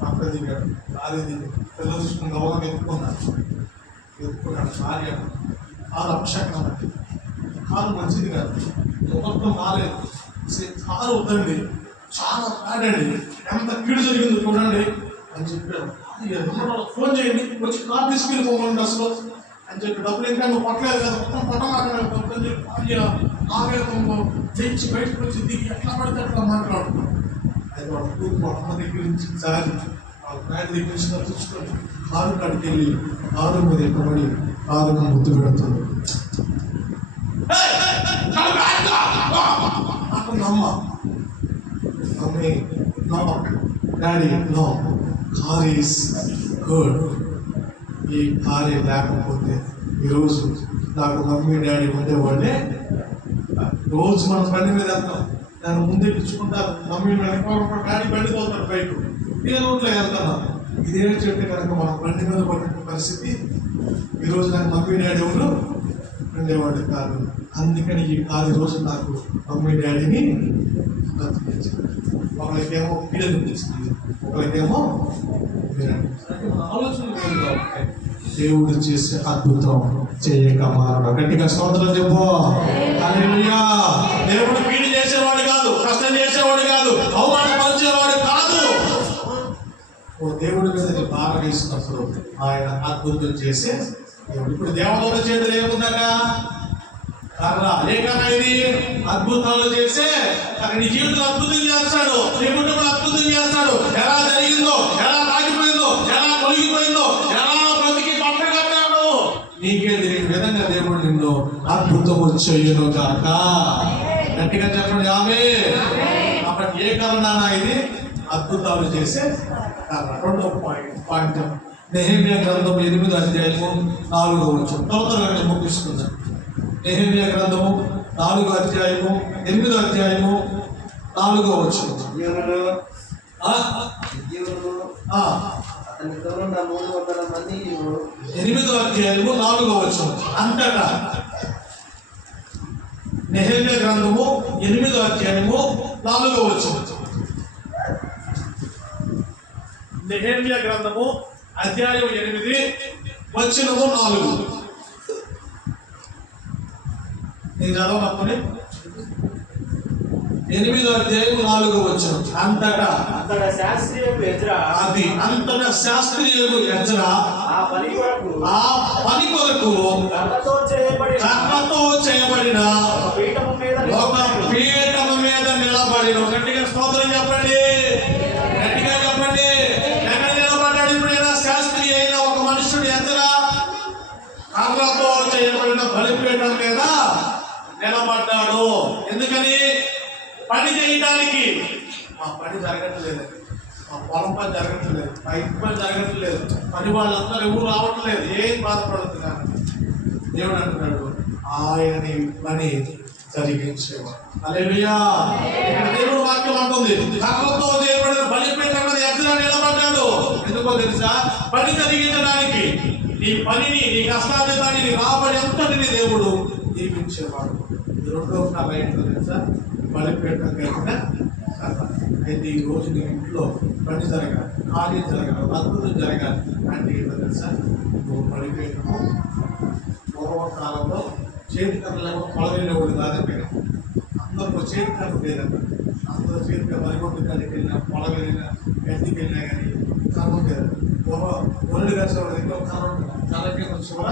పక్క దిగాడు, లారీ దిగాడు. పిల్లలు చూసుకుని గౌరవం ఎత్తుకున్నాడు. భార్య కారు అపశకనం అంటే కారు మంచిది కాదు, మొత్తం మాలేదు. కారు వద్దండి, చాలా బ్యాడ్ అండి, ఎంత కీడు జరిగింది చూడండి అని చెప్పాడు. ఫోన్ చేయండి, వచ్చి కారు తీసుకెళ్ళిపోమండి అసలు అని చెప్పి. డబ్బులు ఇంకా నువ్వు పట్టలేదు కదా, మొత్తం పట్టమాటని చెప్పి భార్య ఆవేదంలో తెచ్చి బయటకు వచ్చి దిగి ఎట్లా పడితే అట్లా మాట్లాడుతున్నాడు. అయితే వాళ్ళ కూతురు అమ్మ దగ్గర నుంచి జారి వాళ్ళ నాయన దగ్గర నుంచి చూసుకొని కారు కాడికి వెళ్ళి కారు మీద ఎక్కబడి కారుకు ముద్దు పెడుతుంది. అమ్మ mummy no daddy no, car is good. ఈ కారే లేకపోతే ఈరోజు నాకు మమ్మీ డాడీ ఉండేవాళ్ళే. రోజు మనం బండి మీద వెళ్తాం, దాన్ని ముందే పిచ్చుకుంటారు. మమ్మీ డాడీ బండి పోతాడు బయట, నేను రోడ్లో వెళ్తున్నాను. ఇదే చెట్టు కనుక మనం బండి మీద పడిన పరిస్థితి. ఈరోజు నాకు మమ్మీ డాడీ ఎవరు ఉండేవాడు కాదు. అందుకని ఈ కారు రోజు నాకు మమ్మీ డాడీని బ్రతికించింది. ఒకరికేమో పీడలు ఇచ్చింది, ఒకరికేమో ఆలోచన లేదు. కాబట్టి దేవుడు చేసే అద్భుతం చేయక మారడు. గట్టిగా స్తోత్రం చెప్పు. హల్లెలూయా. దేవుడు పీడి చేసేవాడు కాదు, కష్టం చేసేవాడు కాదు, అవమానపరిచేవాడు కాదు. దేవుడి మీద బాగా వేసినప్పుడు ఆయన అద్భుతం చేసే దేవుడు. ఇప్పుడు దేవదూత చేతులు ఏముందగా కర్ర. ఏ కర్ర ఇది? అద్భుతాలు చేసే నీ జీవితంలో అద్భుతం చేస్తాడు, నీ కుటుంబంలో అద్భుతం చేస్తాడు. ఎలా జరిగిందో, ఎలా తాగిపోయిందో, ఎలా తొలగిపోయిందో, ఎలా బ్రతికి పట్టగట్టాడు, నీకే తెలియని విధంగా దేవుడు నిన్ను అద్భుతము చెయ్యను కాక. గట్టిగా చెప్పండి ఆమేన్. కాబట్టి ఏ కర్రనా ఇది? అద్భుతాలు చేసే కర్ర. రెండో పాయింట్ నెహెమ్యా గ్రంథం 8వ అధ్యాయము 4వ వచనం. తొందరగా ముగిస్తున్నాను. నెహెమ్యా గ్రంథము 4వ అధ్యాయము 8వ అధ్యాయము 4వ వచనం. అందులో ఉన్న 300 మంది 8వ అధ్యాయము 4వ వచనం. అంతటా నెహెమ్యా గ్రంథము 8వ అధ్యాయము 4వ వచనం. నెహెమ్యా గ్రంథము అధ్యాయం 8 వచనము 4. నేను చదవనప్పుడు 8వ అధ్యాయం 4వ వచనం. అంతటా శాస్త్రీయకు ఎజ్రా అది అంతటా శాస్త్రీయులు ఎజ్రా ఆ పని కొరకు కర్రతో చేయబడిన ఒక పీఠము మీద నిలబడిన. గట్టిగా స్తోత్రం చెప్పండి, గట్టిగా చెప్పండి. ఎక్కడ నిలబడ్డాడు? ఇప్పుడైనా శాస్త్రీయ అయిన ఒక మనుషుడు ఎజ్రా కర్రతో చేయబడిన బలిపీఠం మీద నిలబడ్డాడు. ఎందుకని? పని చేయడానికి. మా పని జరగట్లేదు, మా పొలం పని జరగట్లేదు, మా ఇంటి పని జరగట్లేదు, పని వాళ్ళందరూ ఎవరు రావట్లేదు, ఏం బాధపడుతున్నారు. దేవుడు అంటున్నాడు, ఆయన పని జరిగించేవాడు. హల్లెలూయా. ఇక్కడ దేవుడు వాక్యం అంటుంది, కర్రతో చేయబడిన బలిపీఠం మీద ఎజ్రా నిలబడ్డాడు. ఎందుకో తెలుసా? పని జరిగించడానికి. నీ పనిని, నీ కష్టాన్ని, నీ రాబడి అంతటిని దేవుడు దీపించేవాడు. రెండో కర్ర ఏంటో తెలుసా? బలిపీఠం కలిగిన కర్ర. అయితే ఈ రోజు నీ ఇంట్లో పని జరగాలి, కార్యం జరగాలి, అద్భుతం జరగాలి అంటే ఏంటో తెలుసా? నువ్వు బలిపీఠము. పూర్వకాలంలో చేతి కర్రలు పొలవేలేవాడు కాదంటే, అందరూ చేతి కర్ర లేదంట. అందరూ చేతి కర్ర వరిగొడ్డు కాడికి వెళ్ళినా, పొలం వెళ్ళినా, గడ్డికి వెళ్ళినా కానీ కర్ర ఉండేది. ఒళ్ళు కలిసేవాడు దగ్గర కర్ర ఉంటుంది. కర్రకి చివర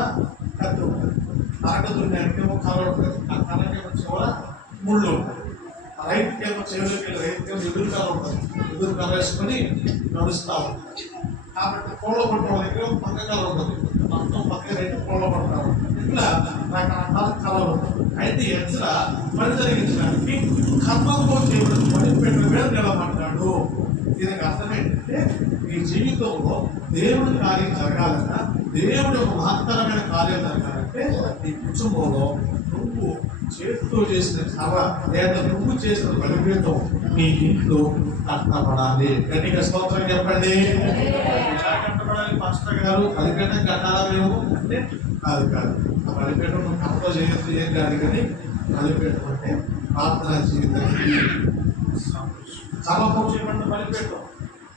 కత్తి ఉంటుంది. అరకదున్నేమో కర్ర ఉంటుంది. ఆ కర్రకి చివర ముళ్ళు ఉంటుంది. రైతుకేమో చెవులకి వెళ్ళి రైతుకేమో ఎదురు కర్ర ఉంటుంది. ఎదురు కర్ర వేసుకొని నడుస్తూ ఉంటుంది. కాబట్టి కోళ్ళ పట్టిన దగ్గర పక్క కర్ర ఉంటుంది. మొత్తం పక్క రైతు కోళ్ళ పడతారు. ఇట్లా రకరకాల కర్రలు ఉంటాయి. అయితే ఎజ్రా పని జరిగించడానికి కర్రతో చేయబడిన బలిపీఠం మీద నిలబడ్డాడు. దీనికి అర్థం ఏంటంటే, నీ జీవితంలో దేవుడి కార్యం జరగాలన్నా, దేవుడి ఒక మహత్తరమైన కార్యం జరగాలంటే, నీ కుటుంబంలో నువ్వు చేతితో చేసిన కర్ర లేదా నువ్వు చేసిన బలిపీఠం నీ ఇంట్లో కట్టబడాలి. గట్టిగా స్తోత్రం చెప్పండి. ఎలా కట్టబడాలి పాస్టర్ గారు? బలిపీఠం కట్టాలా మేము అంటే కాదు. ఆ బలిపీఠం నువ్వు కర్రతో చేయొచ్చు, ఏం కాదు. కానీ బలిపీఠం అంటే ప్రార్థనా జీవితానికి కర్రతో చేయబడిన బలిపీఠం.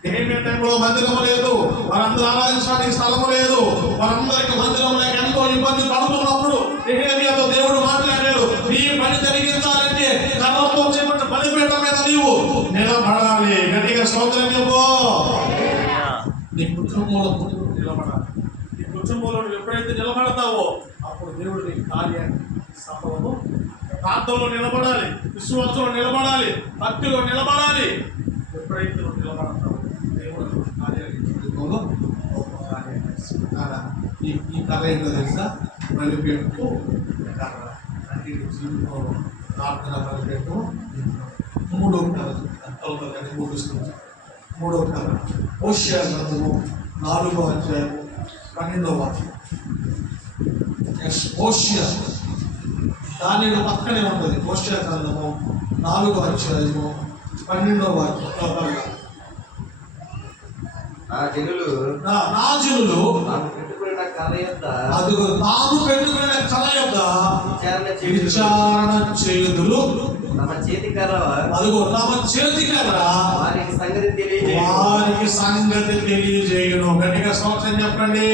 నెహెమ్యా టైంలో మందిరము లేదు, వారందరూ ఆరాధించడానికి స్థలము లేదు. వారందరికి మందిరంలోకి ఎంతో ఇబ్బంది పడుతున్నప్పుడు నెహెమ్యాతో దేవుడు మాట్లాడాడు, నీ పని జరిగించాలంటే కర్రతో చేయబడిన బలిపీఠం మీద నీవు నిలబడాలి. గట్టిగా స్తోత్రం చెప్పు. నీ కుటుంబంలో నిలబడాలి. నీ కుటుంబంలో ఎప్పుడైతే నిలబడతావో అప్పుడు దేవుడు నీ కార్యాన్ని సఫలము. ప్రార్థనలో నిలబడాలి, విశ్వాసంలో నిలబడాలి, భక్తిలో నిలబడాలి. ఎప్పుడైతే నువ్వు నిలబడతావో దేవుడు కార్యాలు ఈ కర్ర ఏంటో తెలుసా? బలిపీఠము కర్ర. అంటే జీవితంలో ప్రార్థన బలిపీఠము. మూడో కర్ర ముగిస్తుంది. మూడో కర్ర హోషేయ గ్రంథము 4వ అధ్యాయము 12వ వాక్యం. హోషేయ దాని పక్కనే ఉంటుంది. హోషేయ గ్రంథము 4వ అధ్యాయము 12వ వాక్యం. నా జనులు అదుగు తాము పెట్టుకున్న కర్ర యొక్క విచారణ చేయుదురు. తమ చేతి కర్ర వారికి సంగతి తెలియజేయును. గట్టిగా స్తోత్రం చెప్పండి.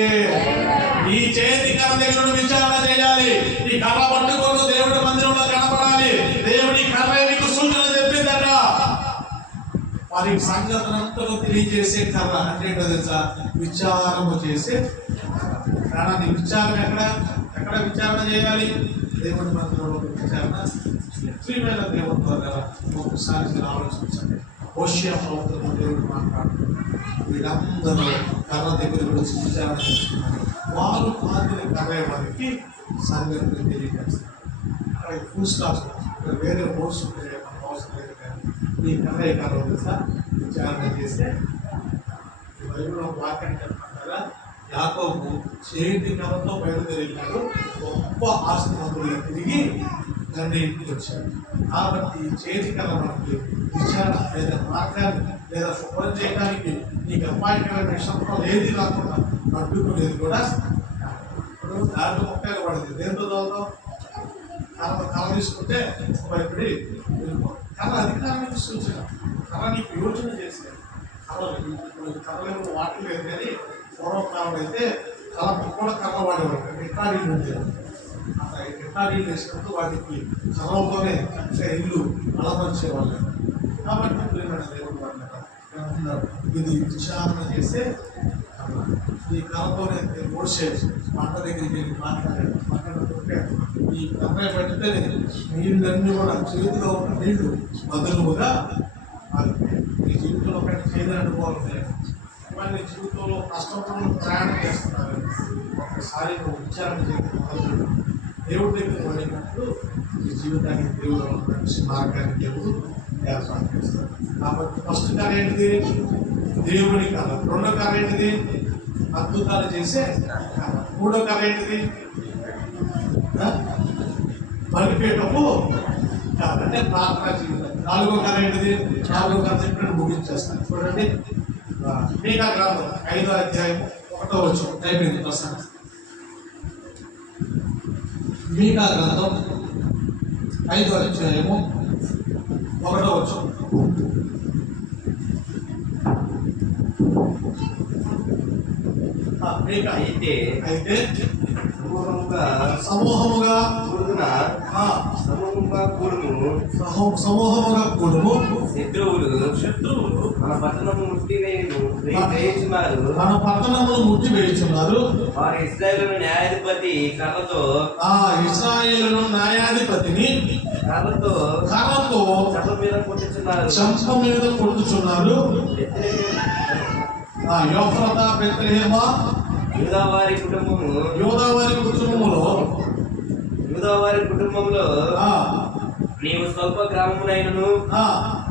ఈ చేతి కర్ర దగ్గర విచారణ చేయాలి. ఈ కర్ర పట్టుకొని దేవుడి మందిరంలో కనపడాలి. దేవుడి కర్ర మీకు సూచన చెప్పిందట. వారికి సంగతులంతా తెలియజేసే కర్ర అంటే ఏంటో తెలుసా? విచారము చేసే ప్రాణాన్ని. విచారణ ఎక్కడ విచారణ చేయాలి? దేవుడి మందిరంలో విచారణ. శ్రీమైన దేవుడి ద్వారా ఒక్కసారి ఆలోచించండి. హోషేయ ప్రవక్తతో దేవుడు మాట్లాడుతున్నారు. వీళ్ళందరూ కర్ర దగ్గర వచ్చి విచారణ చేస్తున్నారు. వారు మాదిరి కర్ర వారికి సంగతిని తెలియజేస్తారు. అక్కడ ఫుల్ స్టాప్, వేరే కోర్సు అవసరం లేదు. కానీ ఈ కర్ర తెలుసా? విచారణ చేస్తే బైబిల్లో వాక్యాన్ని చెప్పమంటారా? యాకోబు చేతి కర్రతో బయలుదేరినాడు. గొప్ప ఆస్తిమంతులుగా తిరిగి తండ్రి ఇంటికి వచ్చాడు. కాబట్టి చేతి కర్ర మనకి విచారణ లేదా మార్గాన్ని లేదా శుభ్రం చేయడానికి నీకు అపాయింట్మెంట్ విషయంలో ఏది రాకుండా అడ్డుకునేది కూడా ఇప్పుడు దాంట్లో ముప్పైగా పడింది. దేంతో చదువుతాం? కర్ర తీసుకుంటే భయపడి కర్ర అధికారానికి సూచన. కర్ర నీకు యోచన చేసే కర్రలు వాటి లేదు కానీ పూర్వకాలం అయితే కర్ర కూడా కర్ర వాడేవాడు. రికార్డింగ్ ఉండేది. రికార్డింగ్ వేసినప్పుడు వాటికి కర్రలతోనే ఇల్లు అలమర్చేవాళ్ళు. కాబట్టి దేవుడు అంటున్నారు, ఇది విచారణ చేస్తే ఈ కర్రతోనే మోసే పంట దగ్గరికి వెళ్ళి మాట్లాడుతుంటే ఈ కర్ర పట్టితే నీళ్ళన్నీ కూడా చేతిలో ఉన్న నీళ్లు బదులుగా మీ జీవితంలో ఒకటి చేయని అనుకోవాలి. ఇవన్నీ జీవితంలో కష్టపడి ప్రయాణం చేస్తున్నారు. ఒకసారి విచారణ చేయడం దేవుడి దగ్గర పడినప్పుడు ఈ జీవితానికి దేవుడు మంచి మార్గాన్ని దేవుడు ఏర్పాటు చేస్తారు. కాబట్టి ఫస్ట్ కర్ర ఏంటిది? దేవుని కర్ర. రెండో కర్ర ఏంటిది? అద్భుతాలు చేసే కర్ర. మూడో కర్ర ఏంటిది? బలిపీఠము కర్ర అంటే ప్రార్థన జీవితం. నాలుగో కర్ర ఏంటిది? నాలుగో కర్ర చెప్పినట్టు ముగించేస్తాను. చూడండి, మీకా గ్రంథం 5వ అధ్యాయం 1వ వచనం అయిపోయింది. ప్రసంగం మీకా గ్రంథం 5వ అధ్యాయము 1వ వచనం. అయితే సమూహముగా కూడుము శత్రువులు మన పట్టణమును ముట్టి వేయుచున్నారు. వారు ఇశ్రాయేలు న్యాయాధిపతి న్యాయాధిపతిని కర్రతో చెంప మీద కొట్టుచున్నారు. యోఫ్రతా బెత్లెహేమ యూదావారి కుటుంబంలో నీవు స్వల్ప గ్రామమునైనను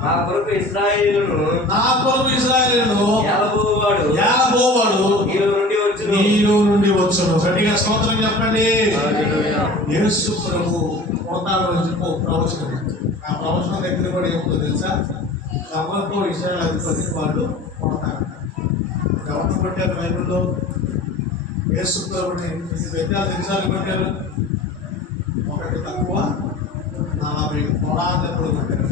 నా కొరకు ఇశ్రాయేలును ఏలబోవాడు నీలో నుండి వచ్చును. గట్టిగా స్తోత్రం చెప్పండి. యేసు ప్రభు పుడతాడని చెప్పి ప్రవచనం. ఆ ప్రవచనం దగ్గర కూడా ఏముందో తెలుసా? కర్రతో ఇశ్రాయేలు అధిపతి వాళ్ళు పుడతారు. ఎవరు పెట్టారు బైబిల్లో? యేసు ప్రభుని వ్యక్తులు ఎన్నిసార్లు పెట్టారు? ఒకటి తక్కువ 40 కొడాలు పెట్టారు.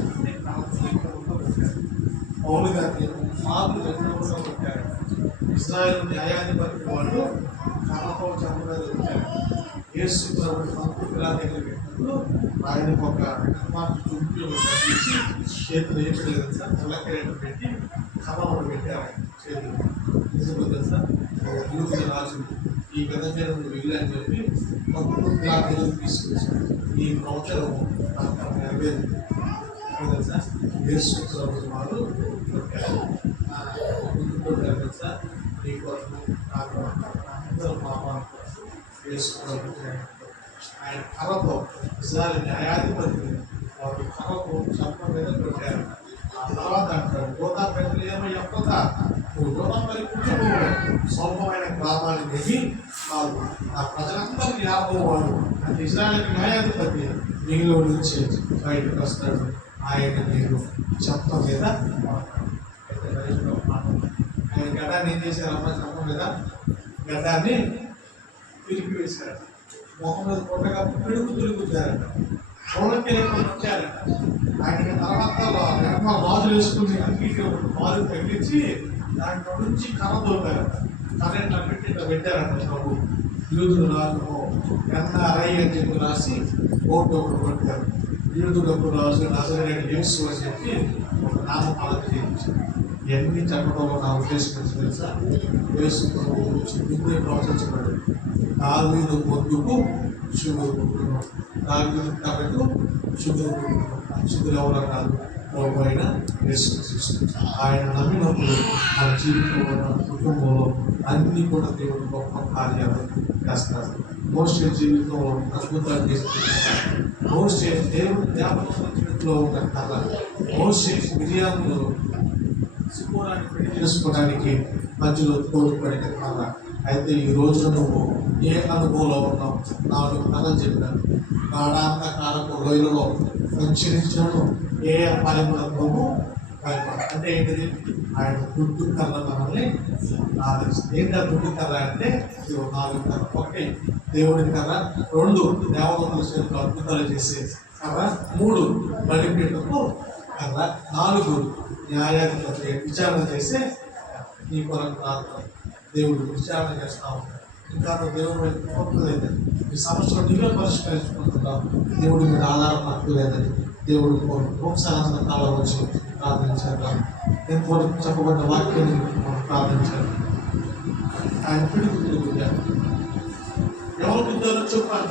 పౌలు గారిని మార్పులు పెట్టినప్పుడు పెట్టారు. ఇశ్రాయేలు న్యాయాధిపతి వాళ్ళు కర్రతో చెంప మీద పెట్టారు. యేసు ప్రభుని పంపులా దగ్గర పెట్టినప్పుడు ఆయన ఒక చుట్టూ తీసి చేతులు ఏం లేదు సార్, తెల్లకేట పెట్టి కర్ర ఒకటి పెట్టారు చేతులు. నిజంగా తెలుసా? రాజు ఈ విధంగా వెళ్ళి అని చెప్పి పంపులా తీసుకొచ్చారు. ఈ ప్రవచనము నెరవేరింది. తెలుసా? యేసు ప్రభు వారు పెట్టారు. తెలుసా? ఈ కొరకు అందరూ పాపాల కోసం యేసు ప్రభు ఆయన కర్రతో ఇశ్రాయేలు న్యాయాధిపతిని వారి కర్రతో చెంప మీద పెట్టారు. ఆ తర్వాత అంటారు, యోధా బెత్లెహేమ ఎఫ్రాతా, యోధావారి కుటుంబంలో స్వల్పమైన గ్రామాన్ని వెళ్ళి వారు ఆ ప్రజలందరికీ ఏలబోవాడు. అంటే ఇశ్రాయేలు న్యాయాధిపతి నీలో నుంచి బయటకు వస్తాడు. ఆయన మీరు చెంప మీద ఆయన గడ్డాన్ని ఏం చేశారమ్మా? చెంప మీద గడ్డాన్ని తిరిగి వేశారట. మొహం మీద కొట్టగా పిడుగు తిరుగుతారట. చూడకే వచ్చారట. ఆయన తర్వాత వెనక రాజులు వేసుకుని అంగీకి బాలు తగ్గించి దాంట్లో నుంచి కర్ర దొరికారట. కరెంట్ పెట్టి ఇట్లా పెట్టారట. ప్రభు యూదుడు రాజు NRI అని చెప్పి రాసి ఓటు ఒకటి కొట్టారు. యూదుడు రాజు నజరేయుడు యేసు అని చెప్పి ఒక నామపాలన చేయించారు. ఇవన్నీ చెప్పడంలో నా ఉద్దేశం తెలుసా? యేసు ప్రభు గురించి ముందే ప్రవచించబడి దావీదు పొద్దుకు శుభుడు పుట్టినాడు, దావీదు కర్రకు శుభుడు పుట్టినాడు. శుభుడు ఎవరో కాదు, ప్రభు అయిన యేసు క్రీస్తు. ఆయన నమ్మినప్పుడు మన జీవితంలో మన కుటుంబంలో అన్ని కూడా దేవుడు గొప్ప కార్యాలు చేస్తారు. మోషే జీవితంలో అద్భుతాలు చేస్తున్నారు. మోషే దేవుడు జ్ఞాపకంలో ఉన్న కథ. మోషే మిరియాములు సిపోరాన్ని పెళ్లి చేసుకోవడానికి మధ్యలో తోడ్పడిన కథ. అయితే ఈ రోజున నువ్వు ఏ అనుభవంలో ఉన్నావు? 4 కథలు చెప్పాను. గాఢాంధకారపు లోయలలో సంచరించను ఏ అపాయములకు భయపడ. అంటే ఏంటిది? ఆయన దుడ్డు కర్ర మనల్ని ఆదరిస్తుంది. ఏంటి ఆ దుడ్డు కర్ర అంటే ఇది 4 కర్ర. ఒకటి దేవుడి కర్ర, 2 దేవతల చేతులు అద్భుతాలు చేసే కర్ర, 3 బలిపీఠకు కర్ర, 4 న్యాయాధిపతి విచారణ చేసే ఈ కొరకు దేవుడు విచారణ చేస్తా ఉంటాడు. ఇంకా దేవుడు గొప్పదైతే ఈ సమస్యలు నీవే పరిష్కరించుకుంటున్నావు. దేవుడి మీద ఆధారపడలేదని దేవుడు మోక్షానంద కాలం వచ్చి ప్రార్థించారు. ఎంతవరకు చెప్పబడిన వాక్యాన్ని మనం ప్రార్థించాలి. ఆయన పిడుగులు గుద్దారు. ఎవరు గుద్దారో చెప్పాలి.